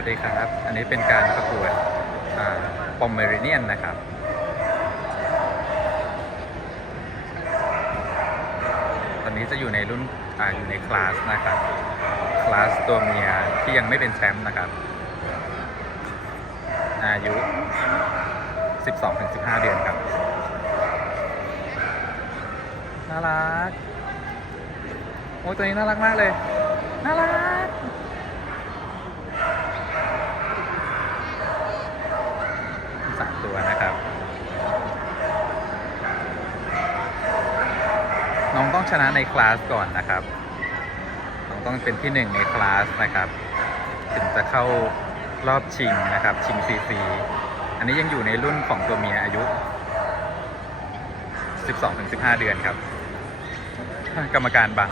วัสดีครับ อันนี้เป็นการประกวดปอมเมริเนียนนะครับตอนนี้จะอยู่ในรุ่นออยู่ในคลาสนะครับ คลาสตัวเมียที่ยังไม่เป็นแชมป์นะครับ อายุ 12-15 เดือนครับ น่ารัก โอ้ยตัวนี้น่ารักมากเลย น่ารัก นะครับ น้องต้องชนะในคลาสก่อนนะครับ น้องต้องเป็นที่หนึ่งในคลาสนะครับ ถึงจะเข้ารอบชิงนะครับ ชิงซีซีอันนี้ยังอยู่ในรุ่นของตัวเมียอายุ 12-15 เดือนครับ กรรมการบัง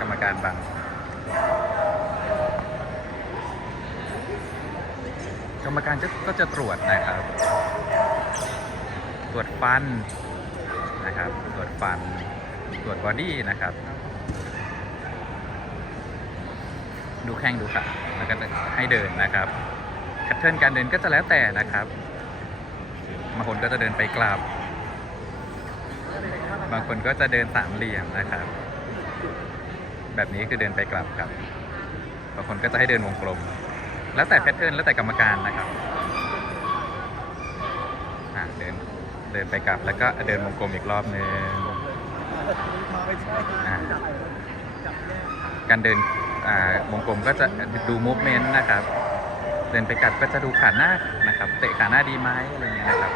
กรรมการบัง กรรมการก็จะตรวจนะครับ ตรวจฟันนะครับ ตรวจฟัน ตรวจบอดี้นะครับ ดูแข้งดูขาแล้วก็ให้เดินนะครับแพทเทิร์นการเดินก็จะแล้วแต่นะครับบางคนก็จะเดินไปกลับ บางคนก็จะเดินสามเหลี่ยมนะครับ แบบนี้คือเดินไปกลับครับ บางคนก็จะให้เดินวงกลม แล้วแต่แพทเทิร์นแล้วแต่กรรมการนะครับอะเดินเดินไปกลับแล้วก็เดินวงกลมอีกรอบหนึ่งอะการเดินอ่าวงกลมก็จะดูมูฟเมนต์นะครับ เดินไปกลับก็จะดูขาหน้านะครับ เตะขาหน้าดีไหมอะไรเงี้ยนะครับ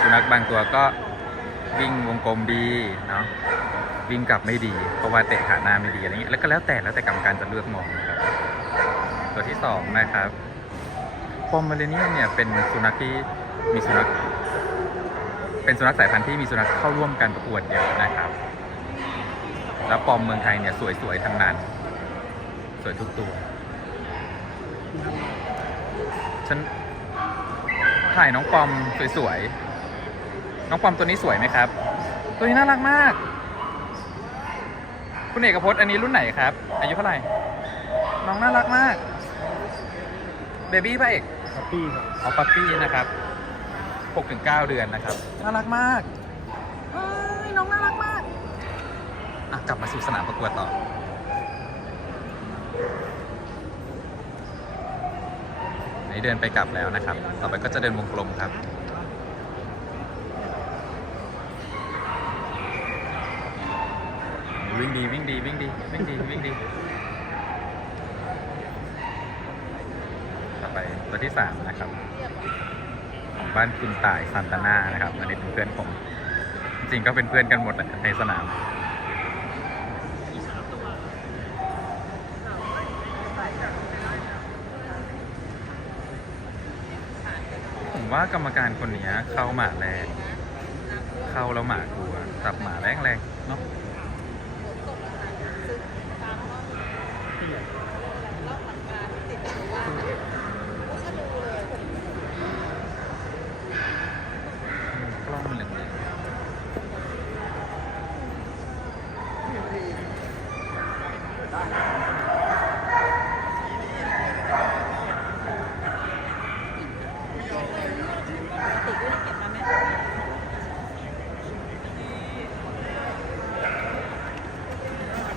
สุนัขบางตัวก็วิ่งวงกลมดีเนาะวิ่งกลับไม่ดี เพราะว่าเตะขาหน้าไม่ดีอะไรเงี้ยแล้วก็แล้วแต่แล้วแต่กรรมการจะเลือกมอง ตัวที่สองนะครับปอมเมเรเนียนเนี่ยเป็นสุนัขที่มีสุนัขเป็นสุนัขสายพันธุ์ที่มีสุนัขเข้าร่วมการประกวดเยอะนะครับ แล้วปอมเมืองไทยเนี่ยสวยๆทั้งนั้น สวยทุกตัว ฉันถ่ายน้องปอมสวยๆ น้องปอมตัวนี้สวยไหมครับ ตัวนี้น่ารักมาก คุณเอกพจน์อันนี้รุ่นไหนครับ อายุเท่าไหร่ น้องน่ารักมาก เบบี้ป่ะเอกคัปปี้ครับเอาปั๊ปปี้นะครับ6ถึง9เดือนนะครับน่ารักมากเอ้ยน้องน่ารักมากอะกลับมาสู่สนามประกวดต่อนี่เดินไปกลับแล้วนะครับ ต่อไปก็จะเดินวงกลมครับ วิ่งดีวิ่งดีวิ่งดีวิ่งดีวิ่งดี ตัวที่สามนะครับ ของบ้านคุณต่ายซันตาน่านะครับ อันนี้เป็นเพื่อนผม จริงก็เป็นเพื่อนกันหมดแหละในสนามผมว่ากรรมการคนนี้เข้าหมาแรงเข้าแล้วหมากลัวจับหมาแรงแรงเนาะกล้องมันเหลืองๆ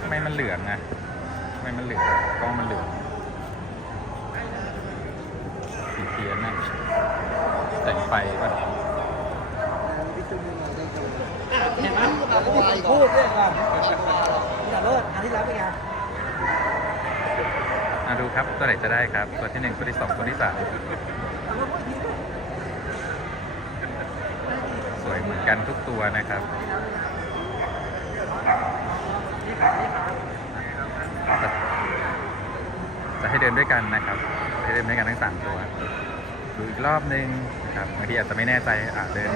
ทำไมมันเหลืองอะทำไมมันเหลืองกล้องมันเหลืองสีเทียนน่ะแสงไฟป่ะเห็นไหมเราก็มีพูดด้วยกันอย่าเลิศอันที่แล้วเป็นไงอะดูครับ ตัวไหนจะได้ครับ ตัวที่หนึ่งตัวที่สองตัวที่สามสวยเหมือนกันทุกตัวนะครับจะให้เดินด้วยกันนะครับ ให้เดินด้วยกันทั้งสามตัวดูอีกรอบหนึ่ง ครับบางทีอาจจะไม่แน่ใจอะเดิน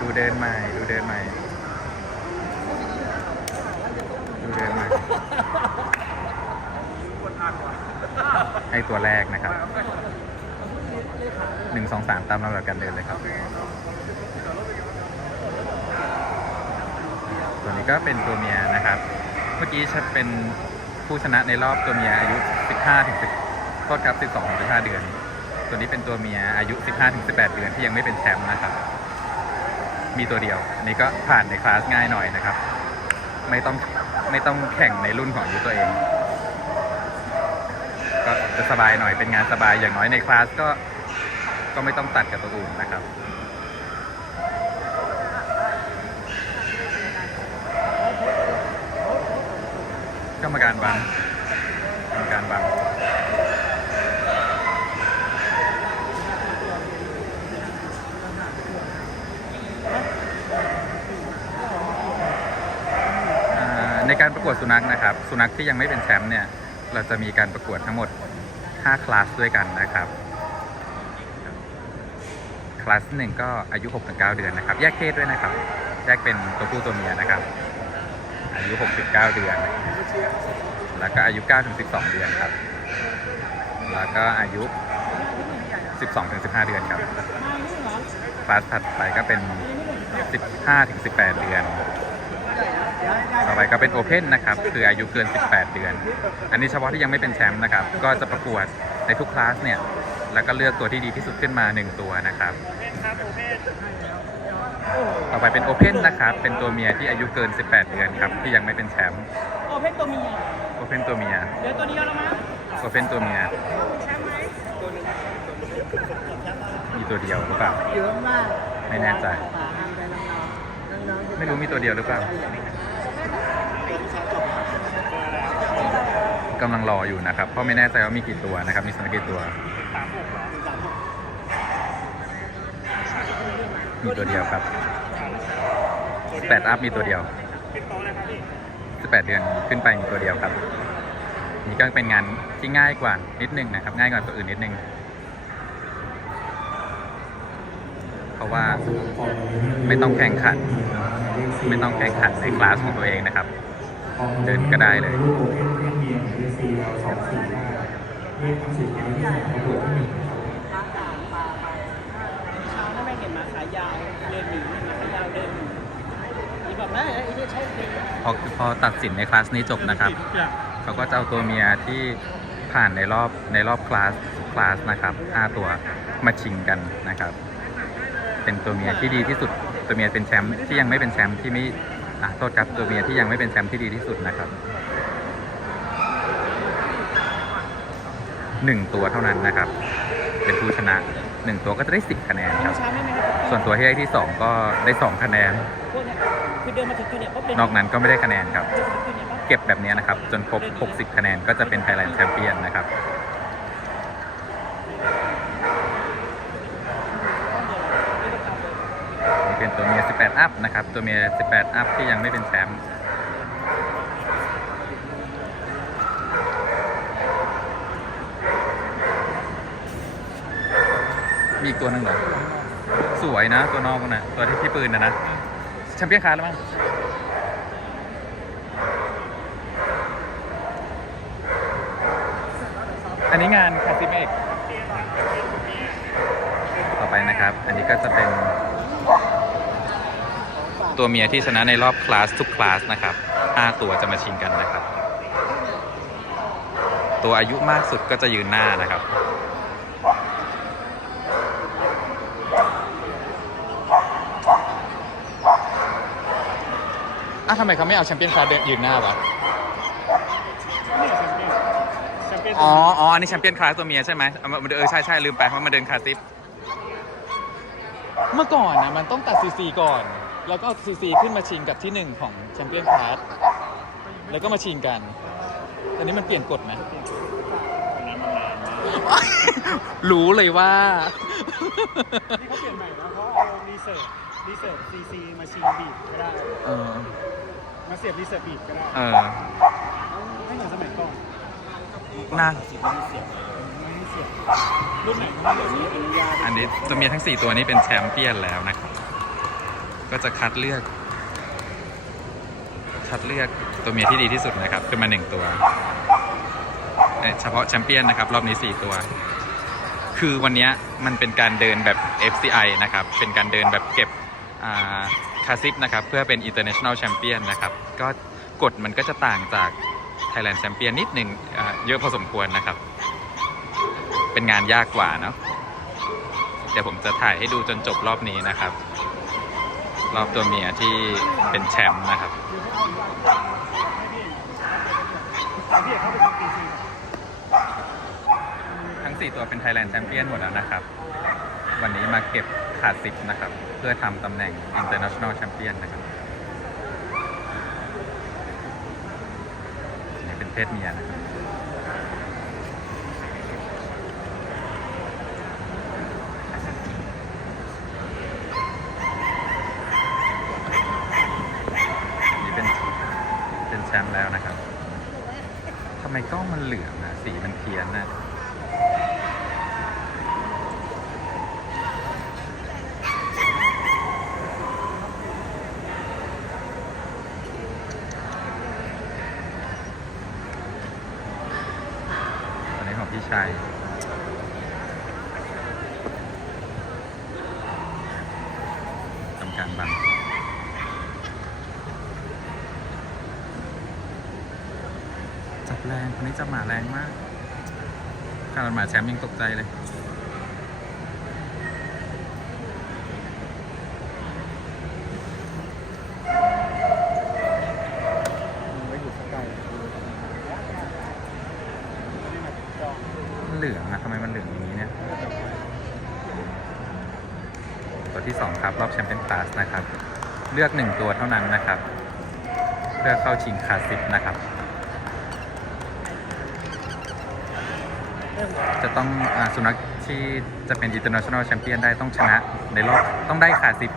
ดูเดินใหม่ดูเดินใหม่ดูเดินใหม่ให้ตัวแรกนะครับหนึ่งสองสามตามลำดับการเดินเลยครับ ตัวนี้ก็เป็นตัวเมียนะครับ เมื่อกี้ฉันเป็นผู้ชนะในรอบตัวเมียอายุ 15ถึงโทษครับ 12ถึง15 เดือน ตัวนี้เป็นตัวเมียอายุ 15-18 เดือนที่ยังไม่เป็นแชมป์นะครับ มีตัวเดียว อันนี้ก็ผ่านในคลาสง่ายหน่อยนะครับ ไม่ต้องไม่ต้องแข่งในรุ่นของอายุตัวเอง ก็จะสบายหน่อยเป็นงานสบายอย่างน้อยในคลาสก็ก็ไม่ต้องตัดกับตัวอื่นนะครับกรรมการบังกรรมการบังอ่าในการ ประกวดสุนัขนะครับ สุนัขที่ยังไม่เป็นแชมป์เนี่ย เราจะมีการประกวดทั้งหมด 5 คลาสด้วยกันนะครับ คลาสหนึ่งก็อายุ 6-9 เดือนนะครับ แยกเพศด้วยนะครับ แยกเป็นตัวผู้ตัวเมียนะครับ อายุ 6-9 เดือน แล้วก็อายุ 9-12 เดือนครับ แล้วก็อายุ 12-15 เดือนครับ คลาสถัดไปก็เป็น 15-18 เดือน ต่อไปก็เป็นโอเพนนะครับ คืออายุเกิน 18 เดือน อันนี้เฉพาะที่ยังไม่เป็นแชมป์นะครับ ก็จะประกวดในทุกคลาสเนี่ย แล้วก็เลือกตัวที่ดีที่สุดขึ้นมา 1 ตัวนะครับ ต่อไปเป็นโอเพนนะครับ เป็นตัวเมียที่อายุเกิน 18 เดือนครับ ที่ยังไม่เป็นแชมป์โอเพนตัวเมียโอเพนตัวเมียเดี๋ยวตัวเดียวแล้วมั้งโอเพนตัวเมียมีตัวเดียวหรือเปล่าเยอะมากไม่แน่ใจ ไม่รู้มีตัวเดียวหรือเปล่า กำลังรออยู่นะครับเพราะไม่แน่ใจว่ามีกี่ตัวนะครับ มีสังเกตตัว มีตัวเดียวครับ8อัพมีตัวเดียว18เดือนขึ้นไปมีตัวเดียวครับ นี่ก็เป็นงานที่ง่ายกว่านิดนึงนะครับ ง่ายกว่าตัวอื่นนิดนึงเพราะว่าไม่ต้องแข่งขัน ไม่ต้องแข่งขันในคลาสของตัวเองนะครับ เดินก็ได้เลยเช้าไม่เห็นหมาขายาเดินหนีหมาขายาเดินมีแบบนั้นไอ้นี่ใช่เด็กพอพอตัดสินในคลาสนี้จบนะครับ เขาก็จะเอาตัวเมียที่ผ่านในรอบในรอบคลาสคลาสนะครับ5ตัวมาชิงกันนะครับ เป็นตัวเมียที่ดีที่สุดตัวเมียเป็นแชมป์ที่ยังไม่เป็นแชมป์ที่ไม่ อะโทษครับตัวเมียที่ยังไม่เป็นแชมป์ที่ดีที่สุดนะครับหนึ่งตัวเท่านั้นนะครับ เป็นผู้ชนะหนึ่งตัวก็จะได้สิบคะแนนครับเช้าไม่ไม่ครับส่วนตัวที่ได้ที่สองก็ได้สองคะแนนพวกเนี้ยคือเดินมาถึงจุดเนี้ยปุ๊บเดินนอกนั้นก็ไม่ได้คะแนนครับเดินมาถึงจุดเนี้ยปั๊บเก็บแบบนี้นะครับ จนครบ 60 คะแนนก็จะเป็น Thailand Champion นะครับ นี่เป็นตัวเมีย 18 อัพนะครับ ตัวเมีย 18 อัพที่ยังไม่เป็นแชมป์มีอีกตัวหนึ่งเหรอ สวยนะ ตัวนอกนะตัวที่ที่ปืนนะนะแชมเปี้ยนคาร์แล้วมั้งอันนี้งานคาสิเมกต่อไปนะครับ อันนี้ก็จะเป็น ตัวเมียที่ชนะในรอบคลาสทุกคลาสนะครับ 5 ตัวจะมาชิงกันนะครับ ตัวอายุมากสุดก็จะยืนหน้านะครับ อะทำไมเขาไม่เอาแชมเปี้ยนคาร์เดินยืนหน้าวะอ๋อ อ๋อ อันนี้แชมเปี้ยนคลาสตัวเมียใช่ไหมเอามาเออ ใช่ใช่ลืมไปว่ามาเดินคลาสซิปเมื่อก่อนนะมันต้องตัดซีซีก่อน แล้วก็ซีซีขึ้นมาชิงกับที่หนึ่งของแชมเปี้ยนคลาสแล้วก็มาชิงกันตอนนี้มันเปลี่ยนกฎไหมรู้เลยว่า นี่เขาเปลี่ยนใหม่นะเขาเอารีเสิร์ชรีเสิร์ชซีซีมาชิงบีดก็ได้ เออ มาเสียบรีเสิร์ชบีดก็ได้เออไม่เหมือนสมัยก่อนน่าไม่เสียบรุ่นไหนก็ไม่ได้อนุญาตอันนี้ตัวเมียทั้ง 4 ตัวนี้เป็นแชมเปี้ยนแล้วนะครับ ก็จะคัดเลือก คัดเลือกตัวเมียที่ดีที่สุดนะครับขึ้นมาหนึ่งตัวเอ่อเฉพาะแชมเปี้ยนนะครับ รอบนี้4ตัว คือวันนี้มันเป็นการเดินแบบ FCI นะครับ เป็นการเดินแบบเก็บคาซิปนะครับ เพื่อเป็น International Champion นะครับ ก็กฎมันก็จะต่างจาก Thailand Champion นิดหนึ่งเยอะพอสมควรนะครับ เป็นงานยากกว่าเนาะเดี๋ยวผมจะถ่ายให้ดูจนจบรอบนี้นะครับ รอบตัวเมียที่เป็นแชมป์นะครับให้พี่เอกให้พี่เอกเข้าไปทำซีซีทั้ง 4 ตัวเป็น Thailand Champion หมดแล้วนะครับ วันนี้มาเก็บขาดสิบนะครับ เพื่อทำตำแหน่ง International Champion นะครับนี่เป็นเพศเมียนะครับ นี่เป็นเป็นแชมป์แล้วนะครับ ทำไมันเหลืองนะสีมันเพี้ยนนะตอนนี้ของพี่ชัย ทำการบัง จับแรงคนนี้จับหมาแรงมากขนาดหมาแชมป์ยังตกใจเลยไว้อยู่สักล้เหลืองอะทำไมมันเหลืองอย่างนี้เนี่ยตัวที่ 2 ครับ รอบแชมเปี้ยนคลาสนะครับ เลือก 1 ตัวเท่านั้นนะครับ เพื่อเข้าชิงคลาสสิบนะครับ จะต้องอสุนัขที่จะเป็น international champion ได้ต้องชนะในรอบต้องได้คาสิบ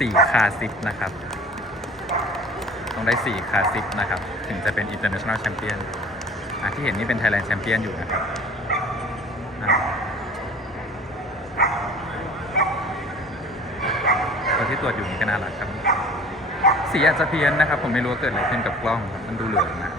สี่คาสิบนะครับ ต้องได้สี่คาสิบนะครับ ถึงจะเป็น international champion อะที่เห็นนี่เป็น Thailand champion อยู่นะครับอะตัวที่ตรวจอยู่นี่ก็น่ารักครับ สีอาจจะเพี้ยนนะครับ ผมไม่รู้ว่าเกิดอะไรขึ้นกับกล้อง มันดูเหลืองนะ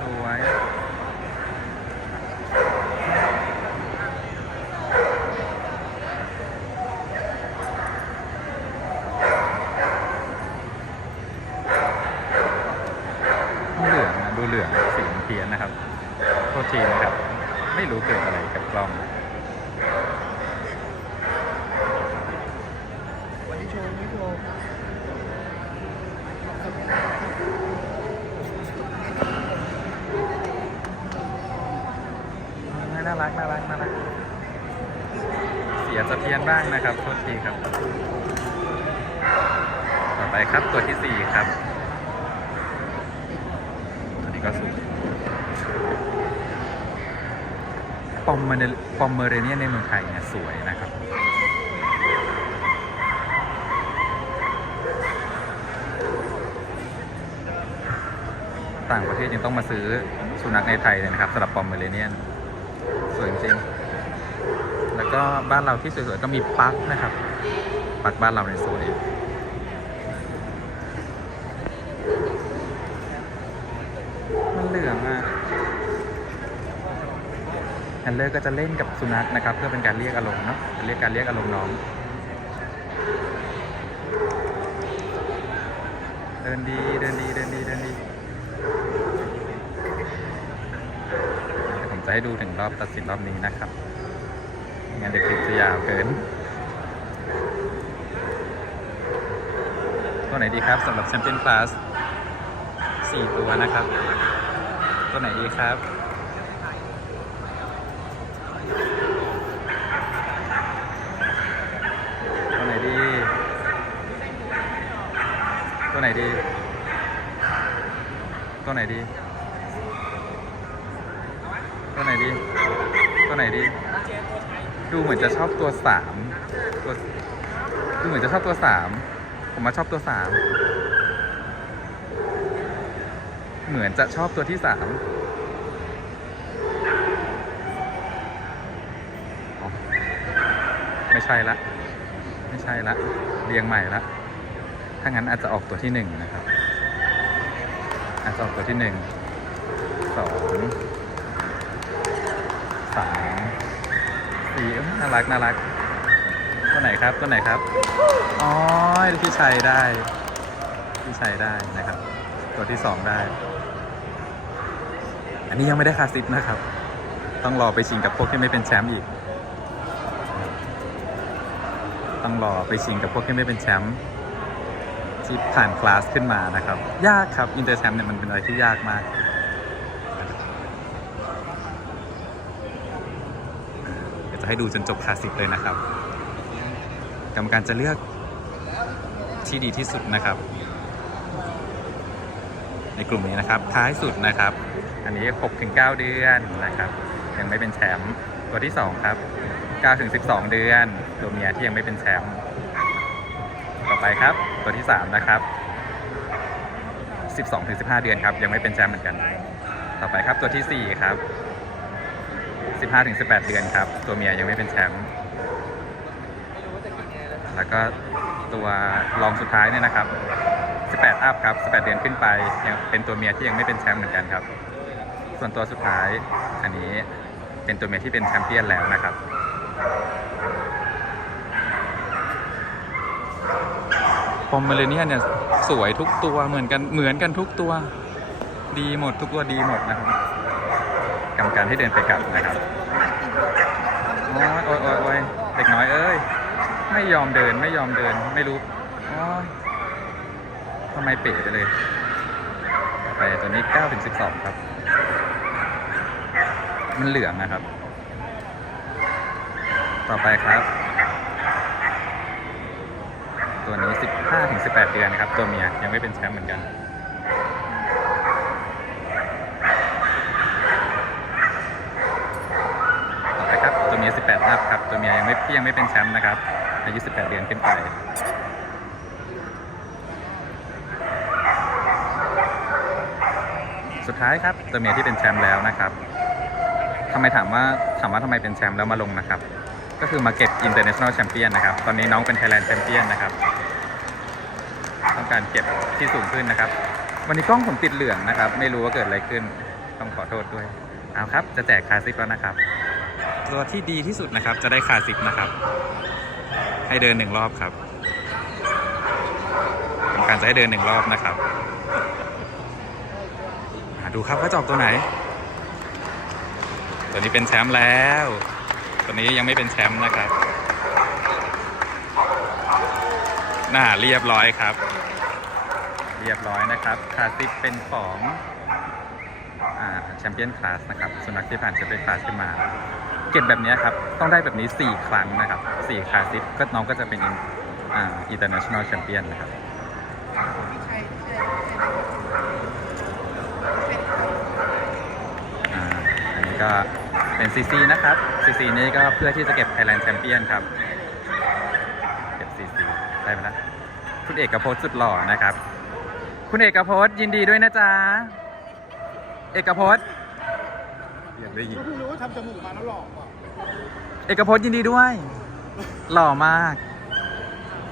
สวยเหลืองนะดูเหลืองสีมันเพี้ยนนะครับ โทษทีนะครับ ไม่รู้เกิดอะไรกับกล้อง วันนี้โชว์นี้โชว์ น่ารักน่ารักน่ารัก เสะเพียนบ้างนะครับโทษทีครับ ต่อไปครับตัวที่สี่ครับอันนี้ก็สูงปอมเมเนปอมเมเรเนียนในเมืองไทยเนี่ยสวยนะครับต่างประเทศยังต้องมาซื้อสุนัขในไทยเลยนะครับสำหรับปอมเมเรเนียน สวยจริง ก็บ้านเราที่สวยๆก็มีปั๊กนะครับปั๊กบ้านเราในสวยมันเหลืองอะแฮนเลอร์ก็จะเล่นกับสุนัขนะครับ เพื่อเป็นการเรียกอารมณ์เนาะเรียกการเรียกอารมณ์น้อง เดินดีเดินดีเดินดีเดินดีเดี๋ยวผมจะให้ดูถึงรอบตัดสินรอบนี้นะครับ งั้นเดี๋ยวคลิปจะยาวเกิน ตัวไหนดีครับสำหรับแชมเปี้ยนคลาสสี่ตัวนะครับ ตัวไหนดีครับตัวไหนดี ตัวไหนดี ตัวไหนดี ตัวไหนดี ตัวไหนดี ดูเหมือนจะชอบตัวสามตัวดูเหมือนจะชอบตัวสามผมมาชอบตัวสามเหมือนจะชอบตัวที่สามไม่ใช่ละ ไม่ใช่ละ เรียงใหม่ละ ถ้างั้นอาจจะออกตัวที่หนึ่งนะครับ อาจจะออกตัวที่หนึ่งสองสาม สีน่ารักน่ารักตัวไหนครับตัวไหนครับอ๋อพี่ชัยได้พี่ชัยได้นะครับ ตัวที่สองได้ อันนี้ยังไม่ได้คาซิปนะครับ ต้องรอไปชิงกับพวกที่ไม่เป็นแชมป์อีก ต้องรอไปชิงกับพวกที่ไม่เป็นแชมป์ที่ผ่านคลาสขึ้นมานะครับ ยากครับอินเตอร์แชมป์เนี่ยมันเป็นอะไรที่ยากมาก เดี๋ยว จะให้ดูจนจบคลาสสิกเลยนะครับ กรรมการจะเลือกที่ดีที่สุดนะครับ ในกลุ่มนี้นะครับ ท้ายสุดนะครับ อันนี้6ถึง9เดือนนะครับ ยังไม่เป็นแชมป์ตัวที่ 2 ครับ9ถึง12 เดือนตัวเมียที่ยังไม่เป็นแชมป์ต่อไปครับ ตัวที่ 3 นะครับ 12ถึง15 เดือนครับ ยังไม่เป็นแชมป์เหมือนกัน ต่อไปครับตัวทีสี่4 ครับ 15ถึง18 เดือนครับ ตัวเมียยังไม่เป็นแชมป์แล้วก็ตัวรองสุดท้ายเนี่ยนะครับ 18 อัพครับ 18 เดือนขึ้นไปยังเป็นตัวเมียที่ยังไม่เป็นแชมป์เหมือนกันครับ ส่วนตัวสุดท้ายอันนี้เป็นตัวเมียที่เป็นแชมเปี้ยนแล้วนะครับปอมเมเลเนียเนี่ยสวยทุกตัวเหมือนกันเหมือนกันทุกตัว ดีหมดทุกตัวดีหมดนะครับ รรมการให้เดินไปกลับนะครับโอ้ยโอ้ยโอ้ยโอ้ยเด็กน้อยเอ้ย ไม่ยอมเดินไม่ยอมเดินไม่รู้โอ้ยทำไมเป๋ไปเลย ไปตัวนี้9ถึง12 ครับ มันเหลืองนะครับ ต่อไปครับ ตัวนี้ 15ถึง18 เดือนครับ ตัวเมียยังไม่เป็นแชมป์เหมือนกัน ต่อไปครับตัวเมีย 18 อัพครับ ตัวเมียยังไม่ที่ยังไม่เป็นแชมป์นะครับ อายุ 18 เดือนขึ้นไปสุดท้ายครับตัวเมียที่เป็นแชมป์แล้วนะครับทำไมถามว่าถามว่าทำไมเป็นแชมป์แล้วมาลงนะครับ ก็คือมาเก็บ international champion นะครับ ตอนนี้น้องเป็น Thailand champion นะครับ ต้องการเก็บที่สูงขึ้นนะครับ วันนี้กล้องผมติดเหลืองนะครับ ไม่รู้ว่าเกิดอะไรขึ้น ต้องขอโทษด้วย เอาครับ จะแจกคาซิปแล้วนะครับ ตัวที่ดีที่สุดนะครับ จะได้คาซิปนะครับ ให้เดินหนึ่งรอบครับการจะให้เดินหนึ่งรอบนะครับดูครับว่าจะออกตัวไหน ตัวนี้เป็นแชมป์แล้ว ตัวนี้ยังไม่เป็นแชมป์นะครับน่าเรียบร้อยครับ เรียบร้อยนะครับ คาซิปเป็นของแชมเปี้ยนคลาสนะครับ สุนัขที่ผ่านแชมเปี้ยนคลาสขึ้นมา เก็บแบบนี้ครับ ต้องได้แบบนี้ 4 ครั้งนะครับ4คาซิปก็น้องก็จะเป็นอ่า international champion นะครับอ่าอันนี้ก็เป็น CC นะครับ CC นี้ก็เพื่อที่จะเก็บ Thailand Champion ครับ เก็บ CC ได้ไหมล่ะคุณเอกพจน์สุดหล่อนะครับ คุณเอกพจน์ยินดีด้วยนะจ๊ะ เอกพจน์อยากได้ยินก็เพิ่งรู้ว่าทำจมูกมาแล้วหลอกว่ะ เอกพจน์ยินดีด้วย หล่อมาก